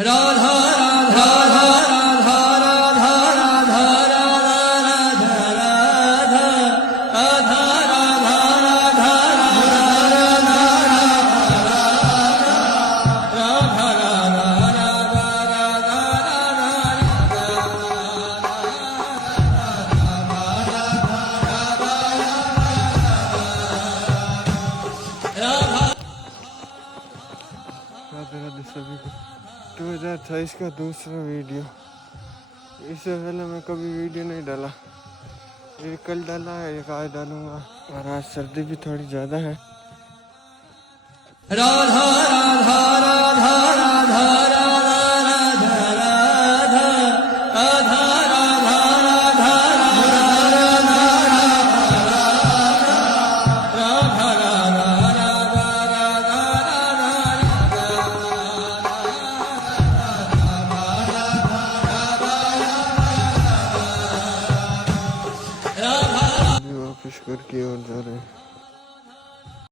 राधा राधा राधा राधा राधा राधा राधा राधा राधा राधा राधे राधे सभी को। 2028 का दूसरा वीडियो। इससे पहले मैं कभी वीडियो नहीं डाला, एक कल डाला है, एक आज डालूंगा। और आज सर्दी भी थोड़ी ज़्यादा है। राधा राधा राधा राधा राधा राधा राधा राधा वापस करके और जा रहे हैं।